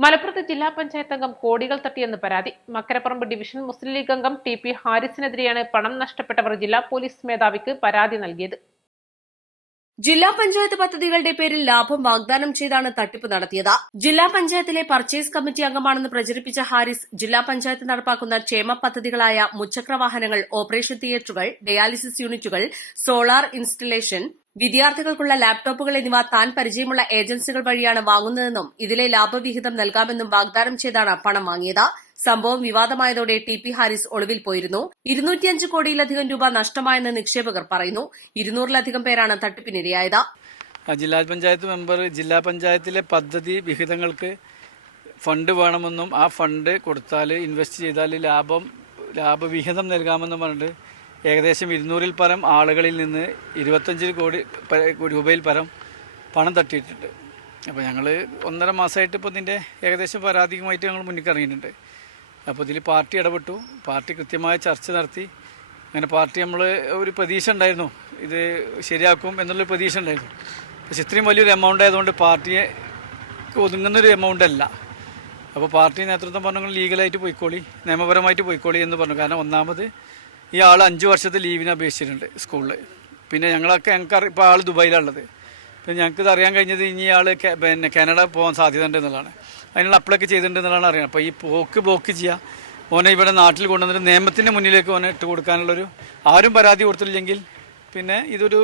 മലപ്പുറത്ത് ജില്ലാ പഞ്ചായത്ത് അംഗം കോടികൾ തട്ടിയെന്ന് പരാതി. മക്കരപ്പറമ്പ് ഡിവിഷൻ മുസ്ലിം ലീഗ് അംഗം ടി.പി. ഹാരിസിനെതിരെയാണ് പണം നഷ്ടപ്പെട്ടവർ ജില്ലാ പോലീസ് മേധാവിക്ക് പരാതി നൽകിയത്. ജില്ലാ പഞ്ചായത്ത് പദ്ധതികളുടെ പേരിൽ ലാഭം വാഗ്ദാനം ചെയ്താണ് തട്ടിപ്പ് നടത്തിയത്. ജില്ലാ പഞ്ചായത്തിലെ പർച്ചേസ് കമ്മിറ്റി അംഗമാണെന്ന് പ്രചരിപ്പിച്ച ഹാരിസ് ജില്ലാ പഞ്ചായത്ത് നടപ്പാക്കുന്ന ക്ഷേമ പദ്ധതികളായ മുച്ചക്ര വാഹനങ്ങൾ, ഓപ്പറേഷൻ തിയേറ്ററുകൾ, ഡയാലിസിസ് യൂണിറ്റുകൾ, സോളാർ ഇൻസ്റ്റലേഷൻ, വിദ്യാർത്ഥികൾക്കുള്ള ലാപ്ടോപ്പുകൾ എന്നിവ താൻ പരിചയമുള്ള ഏജൻസികൾ വഴിയാണ് വാങ്ങുന്നതെന്നും ഇതിലെ ലാഭവിഹിതം നൽകാമെന്നും വാഗ്ദാനം ചെയ്താണ് പണം വാങ്ങിയത്. സംഭവം വിവാദമായതോടെ ടി.പി. ഹാരിസ് ഒളിവിൽ പോയിരുന്നു. 205 കോടിയിലധികം രൂപ നഷ്ടമായെന്ന് നിക്ഷേപകർ പറയുന്നു. 200-ലധികം പേരാണ് തട്ടിപ്പിനിരയായത്. ജില്ലാ പഞ്ചായത്ത് മെമ്പർ ജില്ലാ പഞ്ചായത്തിലെ പദ്ധതി വിഹിതങ്ങൾക്ക് ഫണ്ട് വേണമെന്നും ആ ഫണ്ട് കൊടുത്താൽ ഇൻവെസ്റ്റ് ചെയ്താൽ ലാഭവിഹിതം നൽകാമെന്നും പറഞ്ഞിട്ട് ഏകദേശം 200-ൽ പരം ആളുകളിൽ നിന്ന് 25 കോടി രൂപയിൽ പരം പണം തട്ടിയിട്ടുണ്ട്. അപ്പോൾ ഞങ്ങൾ 1.5 മാസമായിട്ട് ഇപ്പോൾ ഇതിൻ്റെ ഏകദേശം പരാതിയുമായിട്ട് ഞങ്ങൾ മുന്നിൽ ഇറങ്ങിയിട്ടുണ്ട്. അപ്പോൾ ഇതിൽ പാർട്ടി ഇടപെട്ടു. പാർട്ടി കൃത്യമായ ചർച്ച നടത്തി. അങ്ങനെ പാർട്ടി നമ്മൾ ഒരു പ്രതീക്ഷ ഉണ്ടായിരുന്നു, ഇത് ശരിയാക്കും എന്നുള്ളൊരു പ്രതീക്ഷ ഉണ്ടായിരുന്നു. പക്ഷെ ഇത്രയും വലിയൊരു എമൗണ്ട് ആയതുകൊണ്ട് പാർട്ടിയെ ഒതുങ്ങുന്നൊരു എമൗണ്ട് അല്ല. അപ്പോൾ പാർട്ടി നേതൃത്വം പറഞ്ഞു ലീഗലായിട്ട് പോയിക്കോളി, നിയമപരമായിട്ട് പോയിക്കോളി എന്ന് പറഞ്ഞു. കാരണം ഒന്നാമത് ഈ ആൾ 5 വർഷത്തെ ലീവിന് അപേക്ഷിച്ചിട്ടുണ്ട് സ്കൂളിൽ. പിന്നെ ഞങ്ങൾക്ക് ഇപ്പോൾ ആൾ ദുബായിലുള്ളത്. പിന്നെ ഞങ്ങൾക്കിത് അറിയാൻ കഴിഞ്ഞത് ഇനി ആൾ കാനഡ പോകാൻ സാധ്യത ഉണ്ട് എന്നുള്ളതാണ്. അതിനുള്ള അപ്ലൈ ചെയ്തിട്ടുണ്ട് എന്നുള്ളതാണ് അറിയുന്നത്. അപ്പോൾ ഈ ബ്ലോക്ക് ചെയ്യുക, ഓനെ ഇവിടെ നാട്ടിൽ കൊണ്ടുവന്നിട്ട് നിയമത്തിൻ്റെ മുന്നിലേക്ക് ഓനെ ഇട്ട് കൊടുക്കാനുള്ളൊരു ആരും പരാതി കൊടുത്തില്ലെങ്കിൽ പിന്നെ ഇതൊരു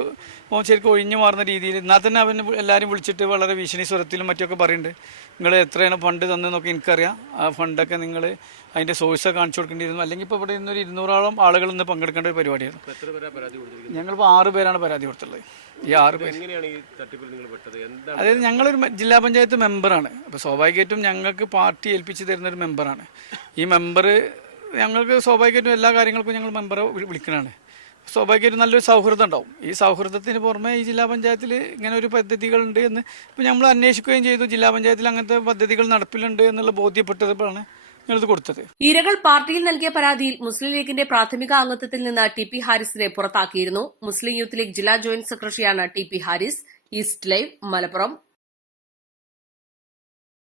ഓൻ ശരിക്കും ഒഴിഞ്ഞു മാറുന്ന രീതിയിൽ. എന്നാൽ തന്നെ അവൻ എല്ലാവരും വിളിച്ചിട്ട് വളരെ ഭീഷണി സ്വരത്തിലും മറ്റൊക്കെ പറയുന്നുണ്ട്, നിങ്ങൾ എത്രയാണ് ഫണ്ട് തന്നെന്നൊക്കെ എനിക്കറിയാം, ആ ഫണ്ടൊക്കെ നിങ്ങൾ അതിൻ്റെ സോഴ്സൊക്കെ കാണിച്ചു കൊടുക്കേണ്ടിയിരുന്നു. അല്ലെങ്കിൽ ഇപ്പോൾ ഇവിടെ ഇന്നൊരു 200-ഓളം ആളുകൾ ഇന്ന് പങ്കെടുക്കേണ്ട ഒരു പരിപാടിയായിരുന്നു. ഞങ്ങളിപ്പോൾ 6 പേരാണ് പരാതി കൊടുത്തുള്ളത്. ഈ 6 പേര് അതായത് ഞങ്ങളൊരു ജില്ലാ പഞ്ചായത്ത് മെമ്പറാണ്. അപ്പോൾ സ്വാഭാവികമായിട്ടും ഞങ്ങൾക്ക് പാർട്ടി ഏൽപ്പിച്ച് തരുന്നൊരു മെമ്പറാണ്. ഈ മെമ്പർ ഞങ്ങൾക്ക് സ്വാഭാവികമായിട്ടും എല്ലാ കാര്യങ്ങൾക്കും ഞങ്ങൾ മെമ്പറെ വിളിക്കണതാണ്. സ്വാഭാവികമായിട്ടും നല്ലൊരു സൗഹൃദം ഉണ്ടാവും. ഈ സൗഹൃദത്തിന് പുറമെ ഈ ജില്ലാ പഞ്ചായത്തിൽ ഇങ്ങനെ ഒരു പദ്ധതികളുണ്ട് എന്ന് ഇപ്പോൾ നമ്മൾ അന്വേഷിക്കുകയും ചെയ്തു. ജില്ലാ പഞ്ചായത്തിൽ അങ്ങനത്തെ പദ്ധതികൾ നടപ്പിലുണ്ട് എന്നുള്ള ബോധ്യപ്പെട്ടപ്പോഴാണ് ഞങ്ങളിത് കൊടുത്തത്. ഇരകൾ പാർട്ടിയിൽ നൽകിയ പരാതിയിൽ മുസ്ലിം ലീഗിന്റെ പ്രാഥമിക അംഗത്വത്തിൽ നിന്ന് ടി.പി. ഹാരിസിനെ പുറത്താക്കിയിരുന്നു. മുസ്ലിം യൂത്ത് ലീഗ് ജില്ലാ ജോയിന്റ് സെക്രട്ടറിയാണ് T P. Haris. East Live, Malappuram.